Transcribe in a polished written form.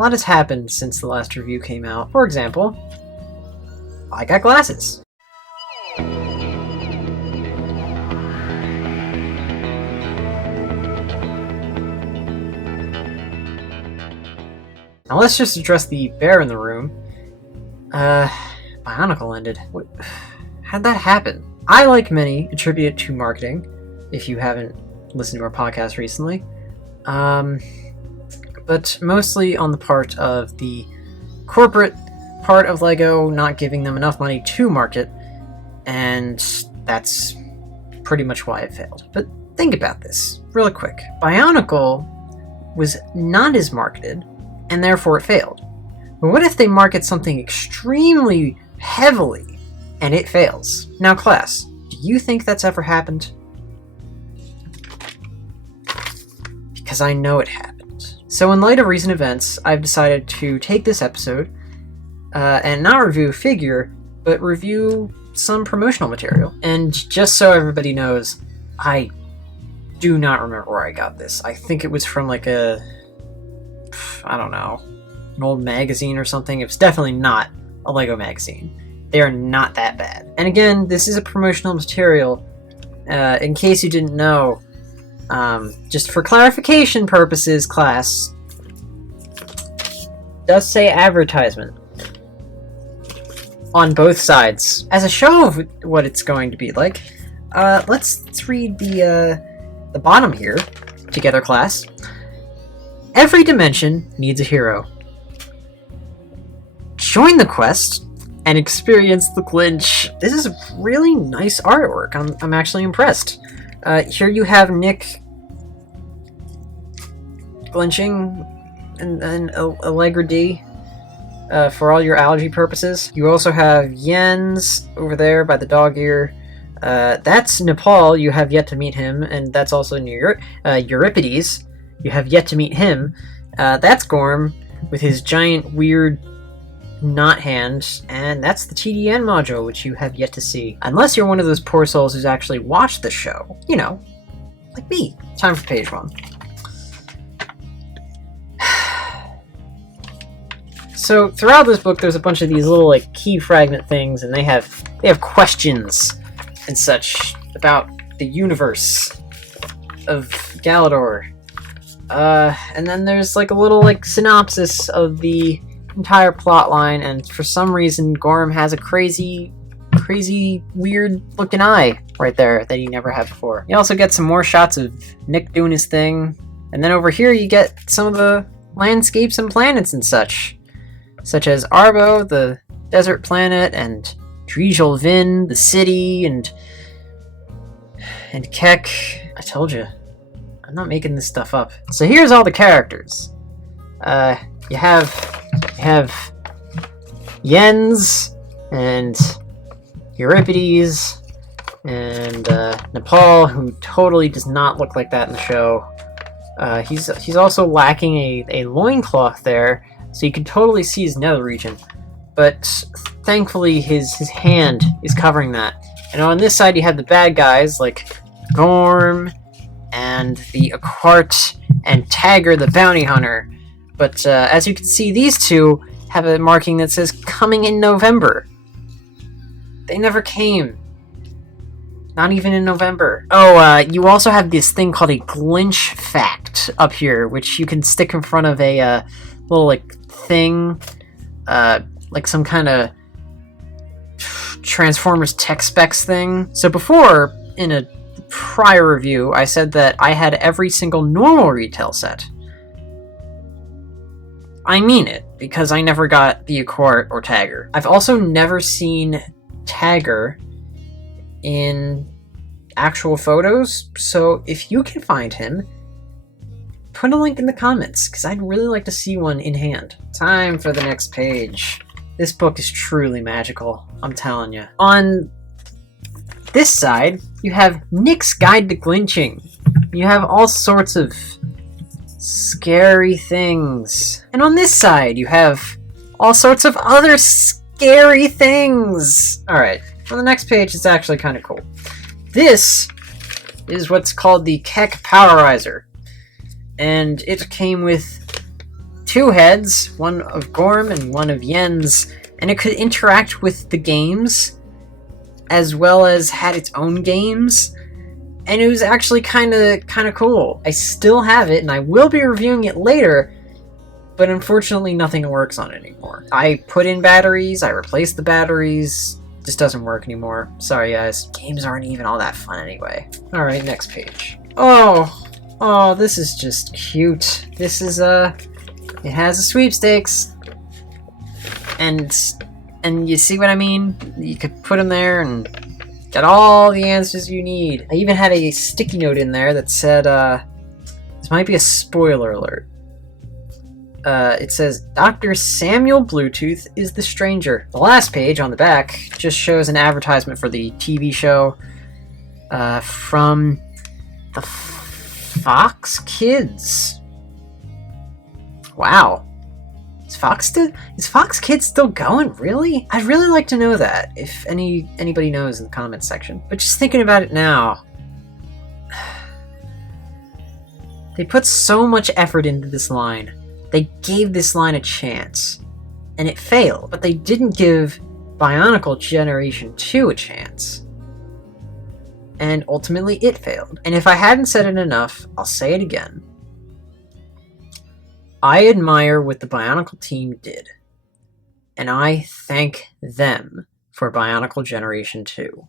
A lot has happened since the last review came out. For example, I got glasses. Now let's just address the bear in the room. Bionicle ended. How'd that happen? I, like many, attribute it to marketing, if you haven't listened to our podcast recently. But mostly on the part of the corporate part of LEGO not giving them enough money to market, and that's pretty much why it failed. But think about this, really quick. Bionicle was not as marketed, and therefore it failed. But what if they market something extremely heavily, and it fails? Now class, do you think that's ever happened? Because I know it happened. So in light of recent events, I've decided to take this episode and not review a figure, but review some promotional material. And just so everybody knows, I do not remember where I got this. I think it was from like I don't know, an old magazine or something. It was definitely not a LEGO magazine. They are not that bad. And again, this is a promotional material. In case you didn't know, just for clarification purposes, class, does say advertisement on both sides. As a show of what it's going to be like, let's read the bottom here together, class. Every dimension needs a hero. Join the quest and experience the glitch. This is really nice artwork. I'm actually impressed. Here you have Nick glitching and Allegra D for all your allergy purposes. You also have Jens over there by the dog ear. That's Nepal. You have yet to meet him, and that's also Euripides. You have yet to meet him. That's Gorm with his giant weird knot hand, and that's the TDN module, which you have yet to see. Unless you're one of those poor souls who's actually watched the show. You know, like me. Time for page 1. So throughout this book, there's a bunch of these little like key fragment things, and they have questions and such about the universe of Galidor. And then there's like a little like synopsis of the entire plot line, and for some reason Gorm has a crazy weird looking eye right there that he never had before. You also get some more shots of Nick doing his thing, and then over here you get some of the landscapes and planets and such as Arbo, the desert planet, and Drijelvin, the city, and Keck. I told you, I'm not making this stuff up. So here's all the characters. You have Jens and Euripides and Nepal, who totally does not look like that in the show. He's also lacking a loincloth there, so you can totally see his nether region. But thankfully his hand is covering that. And on this side you have the bad guys like Gorm and the Aquart and Tagger the bounty hunter. But as you can see, these two have a marking that says coming in November. They never came. Not even in November. Oh, you also have this thing called a glitch fact up here, which you can stick in front of a little like thing, like some kind of Transformers tech specs thing. So before, in a prior review, I said that I had every single normal retail set. I mean it, because I never got the Aquart or Tagger. I've also never seen Tagger in actual photos, so if you can find him, put a link in the comments, because I'd really like to see one in hand. Time for the next page. This book is truly magical, I'm telling you. On this side, you have Nick's Guide to Glitching. You have all sorts of scary things. And on this side, you have all sorts of other scary things. Alright, on the next page, it's actually kind of cool. This is what's called the Keck Powerizer. And it came with two heads, one of Gorm and one of Yen's, and it could interact with the games as well as had its own games, and it was actually kind of cool. I still have it, and I will be reviewing it later, but unfortunately nothing works on it anymore. I put in batteries, I replaced the batteries, just doesn't work anymore. Sorry guys, games aren't even all that fun anyway. Alright, next page. Oh, this is just cute. This is, it has a sweepstakes. And you see what I mean? You could put them there and get all the answers you need. I even had a sticky note in there that said, this might be a spoiler alert. It says, Dr. Samuel Bluetooth is the stranger. The last page on the back just shows an advertisement for the TV show from the Fox Kids. Wow. Is Fox Kids still going? Really? I'd really like to know that, if anybody knows in the comments section. But just thinking about it now, they put so much effort into this line. They gave this line a chance, and it failed. But they didn't give Bionicle Generation 2 a chance. And ultimately it failed. And if I hadn't said it enough, I'll say it again. I admire what the Bionicle team did, and I thank them for Bionicle Generation 2.